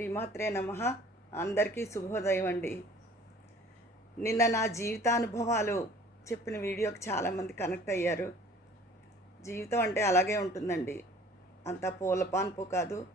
శ్రీమాత్రే నమ. అందరికీ శుభోదయం అండి. నిన్న నా జీవితానుభవాలు చెప్పిన వీడియోకి చాలామంది కనెక్ట్ అయ్యారు. జీవితం అంటే అలాగే ఉంటుందండి. అంత పూలపాన్పు కాదు.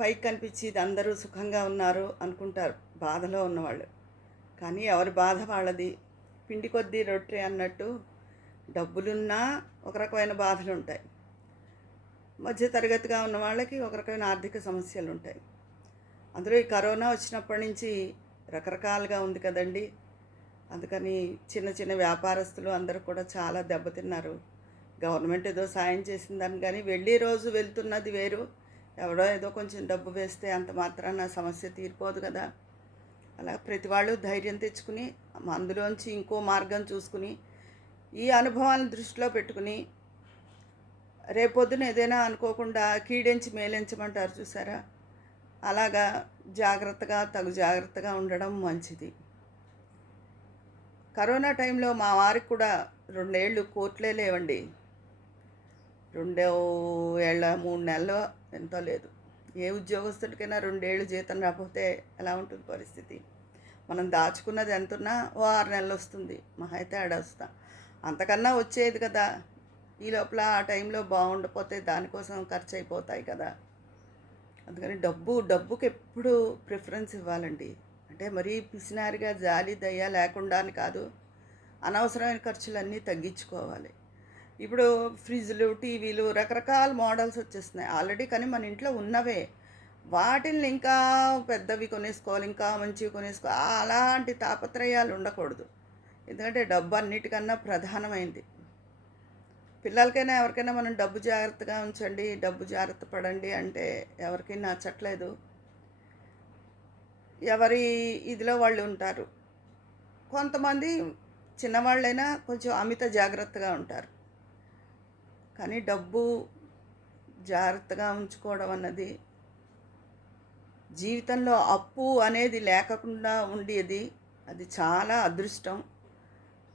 పైకి కనిపించేది అందరూ సుఖంగా ఉన్నారు అనుకుంటారు బాధలో ఉన్నవాళ్ళు. కానీ ఎవరి బాధ వాళ్ళది? పిండి కొద్దీ రొట్టె అన్నట్టు డబ్బులున్నా ఒక రకమైన బాధలు ఉంటాయి మధ్య తరగతిగా ఉన్న వాళ్ళకి ఒక రకమైన ఆర్థిక సమస్యలు ఉంటాయి అందులో ఈ కరోనా వచ్చినప్పటి నుంచి రకరకాలుగా ఉంది కదండి. అందుకని చిన్న చిన్న వ్యాపారస్తులు అందరూ కూడా చాలా దెబ్బతిన్నారు. గవర్నమెంట్ ఏదో సాయం చేసిందని కానీ వెళ్ళి రోజు వెళ్తున్నది వేరు. ఎవడో ఏదో కొంచెం డబ్బు వేస్తే అంత మాత్రాన సమస్య తీరిపోదు కదా. అలా ప్రతి వాళ్ళు ధైర్యం తెచ్చుకుని అందులోంచి ఇంకో మార్గం చూసుకుని ఈ అనుభవాలను దృష్టిలో పెట్టుకుని రేపొద్దున ఏదైనా అనుకోకుండా కీడించి మేలించమంటారు చూసారా? అలాగా జాగ్రత్తగా తగు జాగ్రత్తగా ఉండడం మంచిది. కరోనా టైంలో మా వారికి కూడా రెండేళ్ళు కోట్లే లేవండి. రెండో ఏళ్ళ మూడు నెలలు ఎంతో లేదు. ఏ ఉద్యోగస్తుడికైనా రెండేళ్ళు జీతం రాకపోతే ఎలా ఉంటుంది పరిస్థితి? మనం దాచుకున్నది ఎంతున్నా ఓ ఆరు నెలలు వస్తుంది. మహా అయితే వస్తా అంతకన్నా వచ్చేది కదా. ఈ లోపల ఆ టైంలో బాగుండపోతే దానికోసం ఖర్చు అయిపోతాయి కదా. అందుకని డబ్బు డబ్బుకి ఎప్పుడు ప్రిఫరెన్స్ ఇవ్వాలండి. అంటే మరీ పిసినారిగా జాలి దయ లేకుండా అని కాదు. అనవసరమైన ఖర్చులన్నీ తగ్గించుకోవాలి. ఇప్పుడు ఫ్రిడ్జ్లు టీవీలు రకరకాల మోడల్స్ వచ్చేస్తున్నాయి. ఆల్రెడీ కానీ మన ఇంట్లో ఉన్నవే. వాటిని ఇంకా పెద్దవి కొనేసుకోవాలి ఇంకా మంచివి కొనేసుకోవాలి అలాంటి తాపత్రయాలు ఉండకూడదు. ఎందుకంటే డబ్బు అన్నిటికన్నా ప్రధానమైంది. పిల్లలకైనా ఎవరికైనా మనం డబ్బు జాగ్రత్తగా ఉంచండి డబ్బు జాగ్రత్త పడండి అంటే ఎవరికి నచ్చట్లేదు. ఎవరి ఇదిలో వాళ్ళు ఉంటారు. కొంతమంది చిన్నవాళ్ళైనా కొంచెం అమిత జాగ్రత్తగా ఉంటారు. కానీ డబ్బు జాగ్రత్తగా ఉంచుకోవడం అన్నది జీవితంలో అప్పు అనేది లేకుండా ఉండేది. అది చాలా అదృష్టం.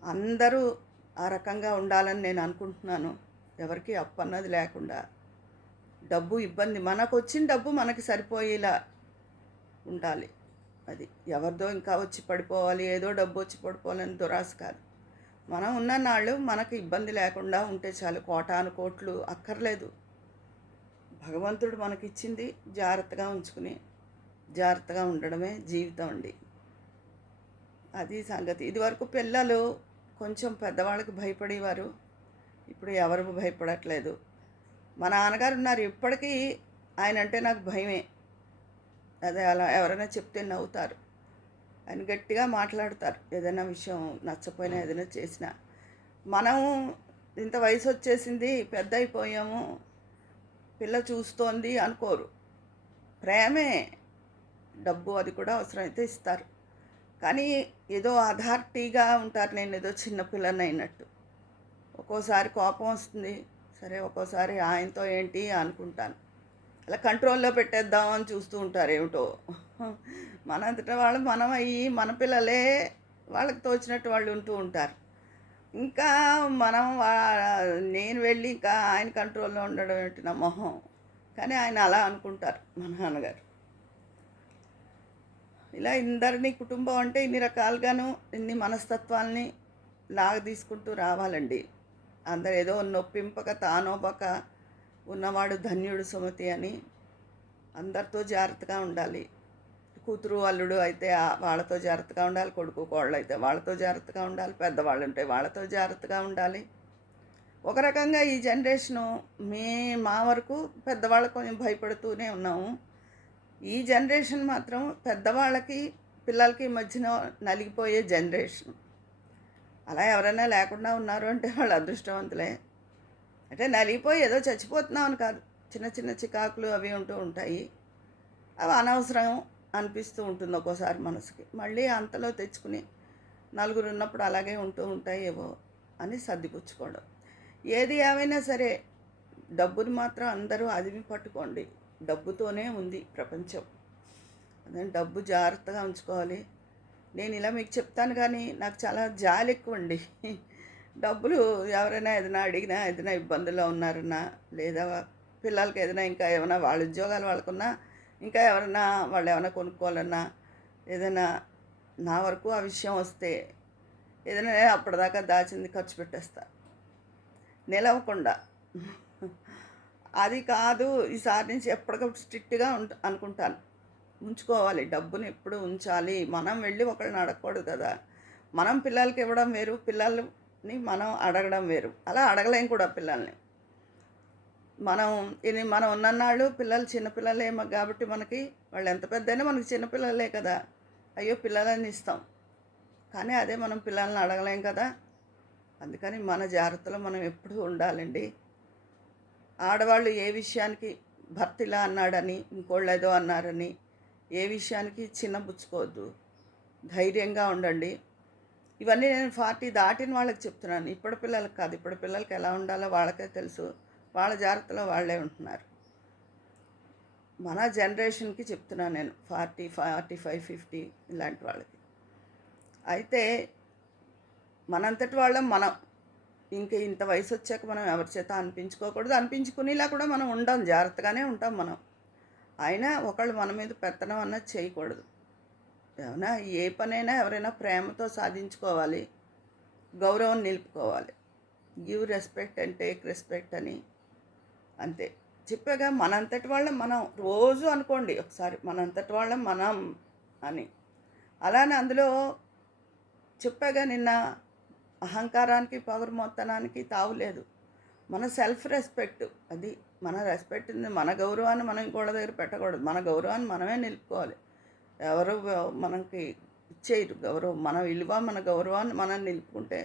అందరూ ఆ రకంగా ఉండాలని నేను అనుకుంటున్నాను. ఎవరికి అప్పు అన్నది లేకుండా. డబ్బు ఇబ్బంది. మనకు వచ్చిన డబ్బు మనకి సరిపోయేలా ఉండాలి. అది ఎవరిదో ఇంకా వచ్చి పడిపోవాలి ఏదో డబ్బు వచ్చి పడిపోవాలని దురాశ కాదు. మనం ఉన్న నాళ్ళు మనకు ఇబ్బంది లేకుండా ఉంటే చాలు. కోటాను కోట్లు అక్కర్లేదు. భగవంతుడు మనకిచ్చింది జాగ్రత్తగా ఉంచుకుని జాగ్రత్తగా ఉండడమే జీవితం అండి. అది సంగతి. ఇదివరకు పిల్లలు కొంచెం పెద్దవాళ్ళకి భయపడేవారు. ఇప్పుడు ఎవరు భయపడట్లేదు. మా నాన్నగారు ఉన్నారు. ఇప్పటికీ ఆయన అంటే నాకు భయమే. అదే అలా ఎవరైనా చెప్తే నవ్వుతారు. ఆయన గట్టిగా మాట్లాడతారు. ఏదైనా విషయం నచ్చపోయినా ఏదైనా చేసినా. మనం ఇంత వయసు వచ్చేసింది పెద్ద అయిపోయాము పిల్ల చూస్తోంది అనుకోరు. ప్రేమే. డబ్బు అది కూడా అవసరమైతే ఇస్తారు. కానీ ఏదో అథారిటీగా ఉంటారు. నేను ఏదో చిన్నపిల్లని అయినట్టు ఒక్కోసారి కోపం వస్తుంది. సరే ఒక్కోసారి ఆయనతో ఏంటి అనుకుంటాను. అలా కంట్రోల్లో పెట్టేద్దాం అని చూస్తూ ఉంటారు ఏమిటో. మనంతట వాళ్ళు మనం అయ్యి మన పిల్లలే వాళ్ళకి తోచినట్టు వాళ్ళు ఉంటూ ఉంటారు. ఇంకా మనం నేను వెళ్ళి ఇంకా ఆయన కంట్రోల్లో ఉండడం ఏంటి నా మొహం? కానీ ఆయన అలా అనుకుంటారు మా నాన్నగారు. ఇలా ఇందరినీ కుటుంబం అంటే ఇన్ని రకాలుగాను ఇన్ని మనస్తత్వాల్ని లాగ తీసుకుంటూ రావాలండి. అందరు ఏదో నొప్పింపక తానోపక ఉన్నవాడు ధన్యుడు సుమతి అని అందరితో జాగ్రత్తగా ఉండాలి. కూతురు అల్లుడు అయితే వాళ్ళతో జాగ్రత్తగా ఉండాలి కొడుకు కోళ్ళు అయితే వాళ్ళతో జాగ్రత్తగా ఉండాలి పెద్దవాళ్ళు ఉంటే వాళ్ళతో జాగ్రత్తగా ఉండాలి. ఒక రకంగా ఈ జనరేషను మే మా వరకు పెద్దవాళ్ళకు కొంచెం భయపడుతూనే ఉన్నాము. ఈ జనరేషన్ మాత్రం పెద్దవాళ్ళకి పిల్లలకి మధ్యన నలిగిపోయే జనరేషన్. అలా ఎవరైనా లేకుండా ఉన్నారు అంటే వాళ్ళు అదృష్టవంతులే. అంటే నలిగిపోయి ఏదో చచ్చిపోతున్నాం అని కాదు. చిన్న చిన్న చికాకులు అవి ఉంటూ ఉంటాయి. అవి అనవసరం అనిపిస్తూ ఉంటుంది ఒక్కోసారి మనసుకి. మళ్ళీ అంతలో తెచ్చుకుని నలుగురు ఉన్నప్పుడు అలాగే ఉంటూ ఉంటాయేవో అని సర్దిపుచ్చుకోవడం. ఏది ఏమైనా సరే డబ్బుని మాత్రం అందరూ అదిమి పట్టుకోండి. డబ్బుతోనే ఉంది ప్రపంచం. అదే డబ్బు జాగ్రత్తగా ఉంచుకోవాలి. నేను ఇలా మీకు చెప్తాను కానీ నాకు చాలా జాలి ఎక్కువ అండి డబ్బులు ఎవరైనా ఏదైనా అడిగినా ఏదైనా ఇబ్బందుల్లో ఉన్నారన్నా లేదా పిల్లలకి ఏదైనా ఇంకా ఏమైనా వాళ్ళ ఉద్యోగాలు వాళ్ళకున్నా ఇంకా ఎవరైనా వాళ్ళు ఏమైనా కొనుక్కోవాలన్నా ఏదైనా నా వరకు ఆ విషయం వస్తే ఏదైనా అప్పటిదాకా దాచింది ఖర్చు పెట్టేస్తా. నిలవకుండా. అది కాదు ఈసారి నుంచి ఎప్పటికప్పుడు స్ట్రిక్ట్గా ఉంట అనుకుంటాను. ఉంచుకోవాలి. డబ్బుని ఎప్పుడు ఉంచాలి. మనం వెళ్ళి ఒకళ్ళని అడగకూడదు కదా. మనం పిల్లలకి ఇవ్వడం వేరు పిల్లల్ని మనం అడగడం వేరు. అలా అడగలేం కూడా పిల్లల్ని. మనం ఇది మనం ఉన్నన్నాళ్ళు పిల్లలు చిన్నపిల్లలే కాబట్టి మనకి వాళ్ళు ఎంత పెద్దయినా మనకి చిన్నపిల్లలే కదా. అయ్యో పిల్లలని ఇస్తాం. కానీ అదే మనం పిల్లల్ని అడగలేం కదా. అందుకని మన జాగ్రత్తలో మనం ఎప్పుడూ ఉండాలండి. ఆడవాళ్ళు ఏ విషయానికి భర్త ఇలా అన్నాడని ఇంకోళ్ళు ఏదో అన్నారని ఏ విషయానికి చిన్నబుచ్చుకోవద్దు ధైర్యంగా ఉండండి. ఇవన్నీ నేను ఫార్టీ దాటిన వాళ్ళకి చెప్తున్నాను. ఇప్పుడు పిల్లలకి కాదు. ఇప్పుడు పిల్లలకి ఎలా ఉండాలో వాళ్ళకే తెలుసు. వాళ్ళ జాగ్రత్తలో వాళ్ళే ఉంటున్నారు. మన జనరేషన్కి చెప్తున్నాను నేను. ఫార్టీ ఫార్టీ ఫైవ్ ఫిఫ్టీ ఇలాంటి వాళ్ళకి. అయితే మనంతటి వాళ్ళం మనం. ఇంక ఇంత వయసు వచ్చాక మనం ఎవరి చేత అనిపించుకోకూడదు. అనిపించుకునేలా కూడా మనం ఉండం. జాగ్రత్తగానే ఉంటాం మనం. అయినా ఒకళ్ళు మన మీద పెత్తనం అన్నది చేయకూడదు. ఏమైనా ఏ పనైనా ఎవరైనా ప్రేమతో సాధించుకోవాలి. గౌరవం నిలుపుకోవాలి. Give respect and take respect అని. అంతే. చెప్పాగా మనంతటి వాళ్ళం మనం రోజు అనుకోండి ఒకసారి మనంతటి వాళ్ళం మనం అని. అలానే అందులో చెప్పాగా నిన్న అహంకారానికి పౌరమొత్తనానికి తావులేదు మన సెల్ఫ్ రెస్పెక్ట్ అది మన రెస్పెక్ట్ ఉంది మన గౌరవాన్ని మనం ఇంకోళ్ళ దగ్గర పెట్టకూడదు. మన గౌరవాన్ని మనమే నిలుపుకోవాలి. ఎవరు మనకి ఇచ్చేయరు గౌరవం. మన విలువ మన గౌరవాన్ని మనం నిలుపుకుంటే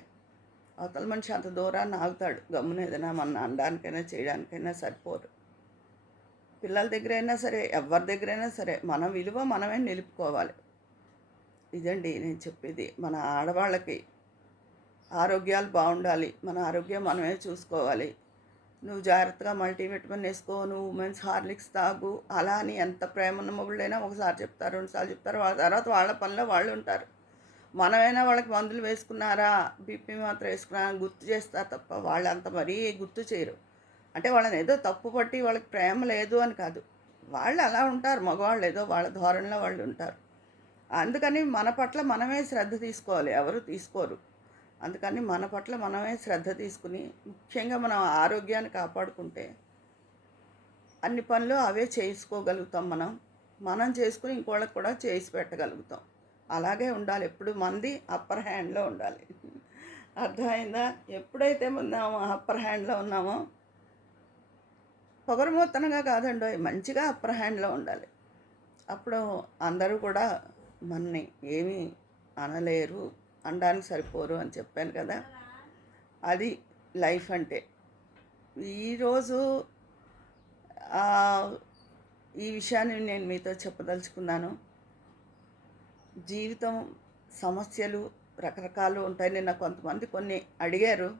అవతల మనిషి అంత దూరాన్ని ఆగుతాడు. గమ్మున ఏదైనా మన అనడానికైనా చేయడానికైనా సరిపోరు పిల్లల దగ్గర అయినా సరే ఎవరి దగ్గరైనా సరే మన విలువ మనమే నిలుపుకోవాలి. ఇదండి నేను చెప్పేది. మన ఆడవాళ్ళకి ఆరోగ్యాలు బాగుండాలి. మన ఆరోగ్యం మనమే చూసుకోవాలి. నువ్వు జాగ్రత్తగా మల్టీవిటమిన్ వేసుకో నువ్వు ఉమెన్స్ హార్లిక్స్ తాగు. అలా అని ఎంత ప్రేమ ఉన్న మొగుళ్ళైనా ఒకసారి చెప్తారు రెండుసార్లు చెప్తారు. వాళ్ళ తర్వాత వాళ్ళ పనిలో వాళ్ళు ఉంటారు. మనమైనా వాళ్ళకి మందులు వేసుకున్నారా బీపీ మాత్రం వేసుకున్నారా గుర్తు చేస్తారు తప్ప వాళ్ళు అంత మరీ గుర్తు చేయరు. అంటే వాళ్ళని ఏదో తప్పు పట్టి వాళ్ళకి ప్రేమ లేదు అని కాదు. వాళ్ళు అలా ఉంటారు. మగవాళ్ళు ఏదో వాళ్ళ ధోరణిలో వాళ్ళు ఉంటారు. అందుకని మన పట్ల మనమే శ్రద్ధ తీసుకోవాలి. ఎవరు తీసుకోరు. అందుకని మన పట్ల మనమే శ్రద్ధ తీసుకుని ముఖ్యంగా మనం ఆరోగ్యాన్ని కాపాడుకుంటే అన్ని పనులు అవే చేసుకోగలుగుతాం మనం. మనం చేసుకుని ఇంకోళ్ళకి కూడా చేసి పెట్టగలుగుతాం. అలాగే ఉండాలి. ఎప్పుడు మంది అప్పర్ హ్యాండ్లో ఉండాలి. అర్థమైందా? ఎప్పుడైతే ఉన్నామో అప్పర్ హ్యాండ్లో ఉన్నామో పొగరమూతనగా కాదండి మంచిగా అప్పర్ హ్యాండ్లో ఉండాలి. అప్పుడు అందరూ కూడా మనని ఏమీ అనలేరు. అండానికి సరిపోరు అని చెప్పాను కదా. అది లైఫ్ అంటే. ఈరోజు ఈ విషయాన్ని నేను మీతో చెప్పదలుచుకున్నాను. జీవితం సమస్యలు రకరకాలు ఉంటాయి నిన్న కొంతమంది కొన్ని అడిగారు.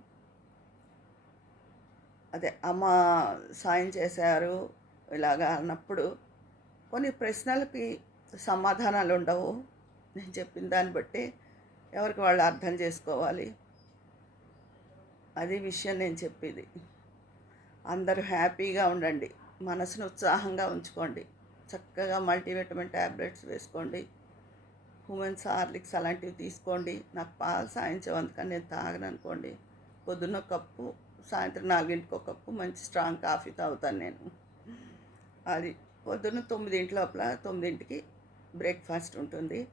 అదే అమ్మ సాయం చేశారు ఇలాగా అన్నప్పుడు కొన్ని ప్రశ్నలకి సమాధానాలు ఉండవు నేను చెప్పిన దాన్ని బట్టి ఎవరికి వాళ్ళు అర్థం చేసుకోవాలి? అది విషయం నేను చెప్పేది. అందరూ హ్యాపీగా ఉండండి. మనసును ఉత్సాహంగా ఉంచుకోండి. చక్కగా మల్టీవిటమిన్ ట్యాబ్లెట్స్ వేసుకోండి. ఉమెన్స్ హార్లిక్స్ అలాంటివి తీసుకోండి. నాకు పాలు సాయంత్రం అందుకని నేను తాగను అనుకోండి. పొద్దున్న ఒక కప్పు సాయంత్రం నాలుగింటికి ఒక కప్పు మంచి స్ట్రాంగ్ కాఫీ తాగుతాను నేను. అది పొద్దున్న తొమ్మిదింటి లోపల తొమ్మిదింటికి బ్రేక్ఫాస్ట్ ఉంటుంది.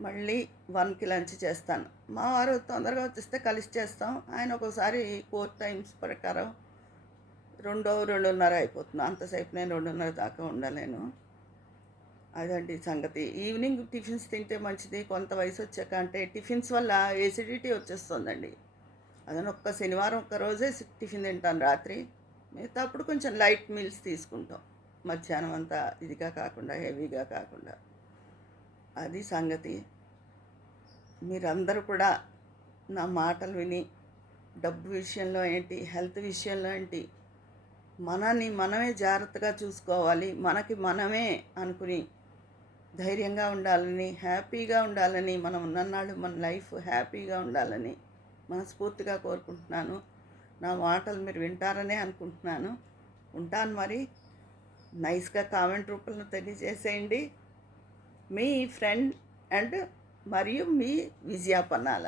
మళ్ళీ వన్కి లంచ్ చేస్తాను. మా వారు తొందరగా వచ్చేస్తే కలిసి చేస్తాం. ఆయన ఒక్కోసారి ఫోర్ టైమ్స్ ప్రకారం రెండో రెండున్నర అయిపోతుంది. అంతసేపు నేను రెండున్నర దాకా ఉండలేను. అదండి సంగతి. ఈవినింగ్ టిఫిన్స్ తింటే మంచిది. కొంత వయసు వచ్చాక అంటే టిఫిన్స్ వల్ల ఎసిడిటీ వచ్చేస్తుందండి. అదని ఒక్క శనివారం ఒక్క రోజే టిఫిన్ తింటాను రాత్రి. మిగతా అప్పుడు కొంచెం లైట్ మీల్స్ తీసుకుంటాం. మధ్యాహ్నం అంతా ఇదిగా కాకుండా హెవీగా కాకుండా. అది సంగతి. మీరందరూ కూడా నా మాటలు విని డబ్బు విషయంలో ఏంటి హెల్త్ విషయంలో ఏంటి మనని మనమే జాగ్రత్తగా చూసుకోవాలి మనకి మనమే అనుకుని ధైర్యంగా ఉండాలని హ్యాపీగా ఉండాలని మనం ఉన్ననాడు మన లైఫ్ హ్యాపీగా ఉండాలని మనస్ఫూర్తిగా కోరుకుంటున్నాను. నా మాటలు మీరు వింటారనే అనుకుంటున్నాను. ఉంటాను మరి. నైస్గా కామెంట్ రూపంలో తెలియజేసేయండి. మీ ఫ్రెండ్ అండ్ మరియు మీ విజయ పన్నాల